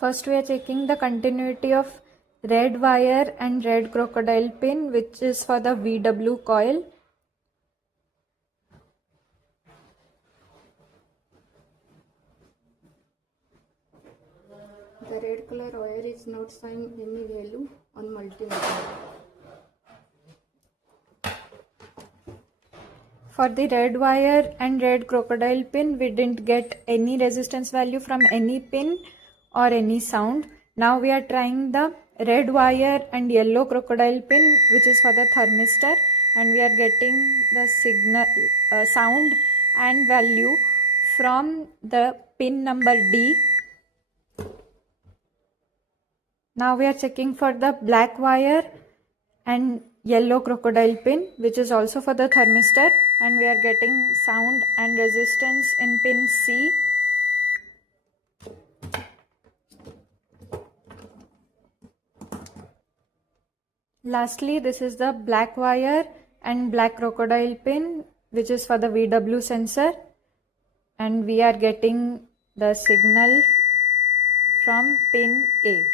First we are checking the continuity of red wire and red crocodile pin, which is for the VW coil. The red color wire is not showing any value on multimeter. For the red wire and red crocodile pin, we didn't get any resistance value from any pin or any sound. Now we are trying the red wire and yellow crocodile pin, which is for the thermistor, and we are getting the signal, sound and value from the pin number D. Now we are checking for the black wire and yellow crocodile pin, which is also for the thermistor, and we are getting sound and resistance in pin C. Lastly, this is the black wire and black crocodile pin, which is for the VW sensor, and we are getting the signal from pin A.